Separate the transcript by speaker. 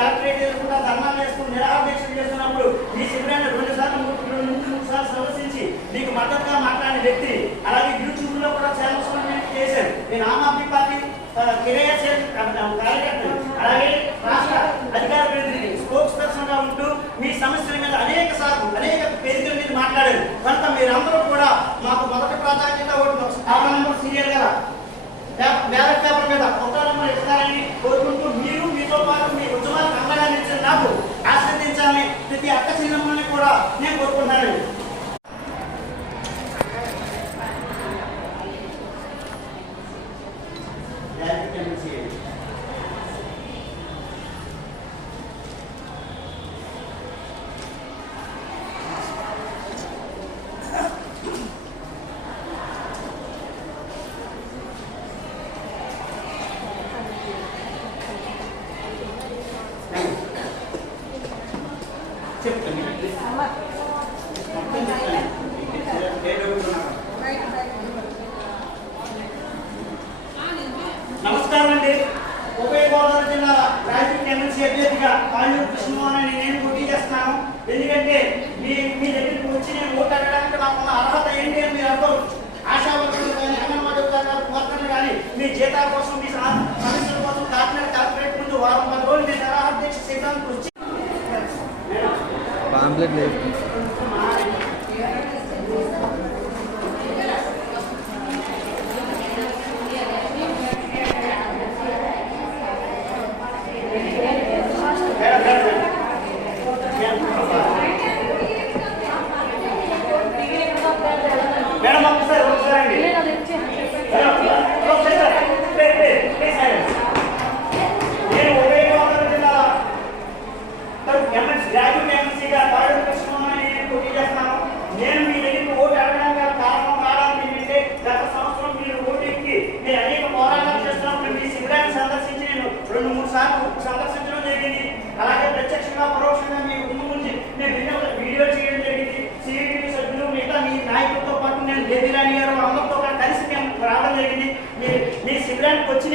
Speaker 1: కోసం చేసుకుంటా కలెక్టరేట్ ఎదుర్కొంటా ధర్నాలు వేసుకుని నిరాధ్యక్షం చేస్తున్నప్పుడు మీ శిబిరాన్ని రెండు సార్లు మూడు నుంచి మూడు సార్లు సందర్శించి నీకు మద్దతుగా మాట్లాడిన వ్యక్తి అలాగే యూట్యూబ్లో కూడా ఛానల్స్ చేశారు నేను ఆమ్ ఆద్మీ పార్టీ కెరియర్ కార్యకర్తలు అలాగే రాష్ట్ర అధికార ప్రతినిధి స్పోక్స్ పర్సన్గా ఉంటూ మీ సమస్యల మీద అనేక సార్లు అనేక వేదికల మీద మాట్లాడారు. కనుక మీరందరూ కూడా మాకు మొదటి ప్రాధాన్యత ఓటు స్థాపన నెంబర్ సీనియర్ గారు? బ్యాలెట్ పేపర్ మీద కొత్త నెంబర్ ఇస్తారని కోరుకుంటున్నాను మీరు మీతో పాటు మీ ఉద్యమాలకు అండగా నిలిచిన నాకు ఆశ్రదించాలని ప్రతి అక్క చిన్నమ్మని కూడా నేను కోరుకుంటున్నాను. చెప్తాను నమస్కారం అండి. ఉభయ గోదావరి జిల్లా రాజకీయ ఎమ్మెల్సీ అభ్యర్థిగా కాళ్ళు కృష్ణమోహన్ అని నేను పోటీ చేస్తున్నాను. ఎందుకంటే మీ మీ దగ్గరికి వచ్చి నేను ఓటు అడగడానికి నాకున్న అర్హత ఏంటి అని మీరు అర్థం ఆశా కానీ అంగన్వాడీ వర్కర్లు కానీ మీ జీతాల కోసం మీ
Speaker 2: పాంప్లెట్ లేదు
Speaker 1: నాయకులతో పాటు నేను గారు అమ్మతో కలిసి మేము రావడం జరిగింది. మీ మీ శిబిరానికి వచ్చి